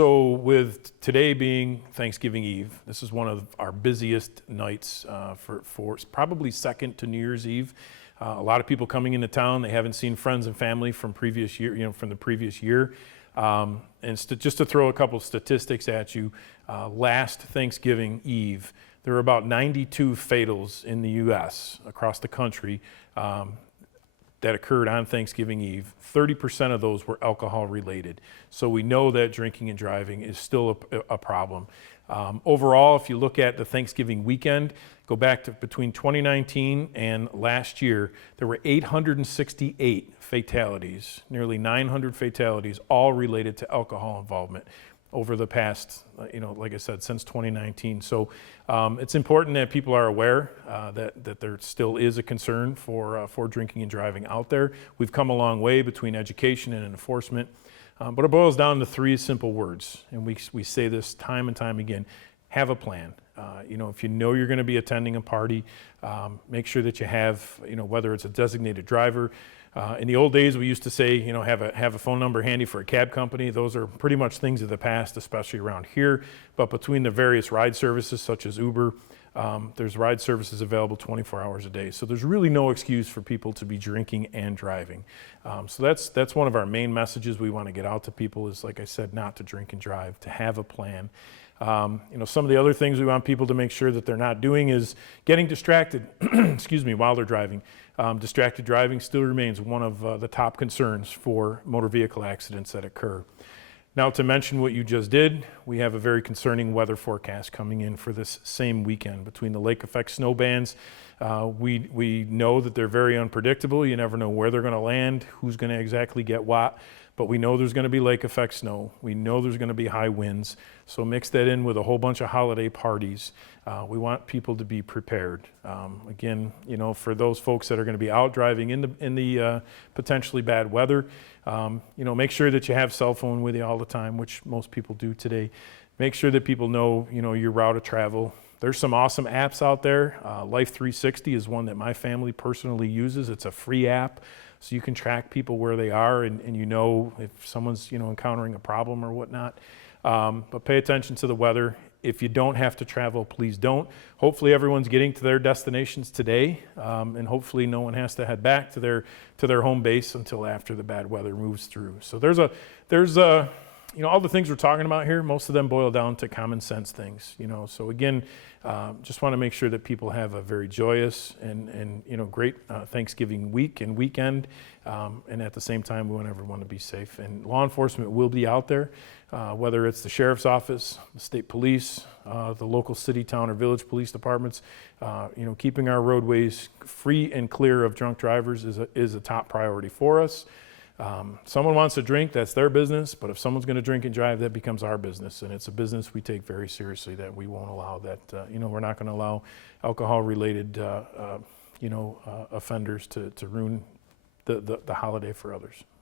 So with today being Thanksgiving Eve, this is one of our busiest nights for probably second to New Year's Eve. A lot of people coming into town, they haven't seen friends and family from previous year, from the previous year. Just to throw a couple statistics at you, last Thanksgiving Eve, there were about 92 fatals in the U.S. across the country that occurred on Thanksgiving Eve. 30% of those were alcohol related. So we know that drinking and driving is still a problem. Overall, if you look at the Thanksgiving weekend, go back to between 2019 and last year, there were 868 fatalities, nearly 900 fatalities, all related to alcohol involvement over the past, like I said, since 2019. So it's important that people are aware that there still is a concern for drinking and driving out there. We've come a long way between education and enforcement, but it boils down to three simple words, and we say this time and time again: have a plan. If you know you're going to be attending a party, make sure that you have, whether it's a designated driver. In the old days, we used to say, have a phone number handy for a cab company. Those are pretty much things of the past, especially around here. But between the various ride services, such as Uber, there's ride services available 24 hours a day. So there's really no excuse for people to be drinking and driving. So that's one of our main messages we want to get out to people is, like I said, not to drink and drive, to have a plan. Some of the other things we want people to make sure that they're not doing is getting distracted, excuse me, while they're driving. Distracted driving still remains one of the top concerns for motor vehicle accidents that occur. Now, to mention what you just did, we have a very concerning weather forecast coming in for this same weekend. Between the lake effect snow bands, we know that they're very unpredictable. You never know where they're going to land, who's going to exactly get what. But we know there's going to be lake effect snow. We know there's going to be high winds. So mix that in with a whole bunch of holiday parties. We want people to be prepared. Again, for those folks that are going to be out driving in the potentially bad weather, make sure that you have cell phone with you all the time, which most people do today. Make sure that people know, your route of travel. There's some awesome apps out there. Life 360 is one that my family personally uses. It's a free app. So you can track people where they are and if someone's, encountering a problem or whatnot. But pay attention to the weather. If you don't have to travel, please don't. Hopefully everyone's getting to their destinations today, and hopefully no one has to head back to their home base until after the bad weather moves through. So there's all the things we're talking about here, most of them boil down to common sense things, So again, just want to make sure that people have a very joyous and great Thanksgiving week and weekend. And at the same time, we want everyone to be safe. And law enforcement will be out there, whether it's the sheriff's office, the state police, the local city, town, or village police departments. Keeping our roadways free and clear of drunk drivers is a top priority for us. Someone wants to drink, that's their business, but if someone's going to drink and drive, that becomes our business, and it's a business we take very seriously, that we won't allow that, we're not going to allow alcohol-related, offenders to ruin the holiday for others.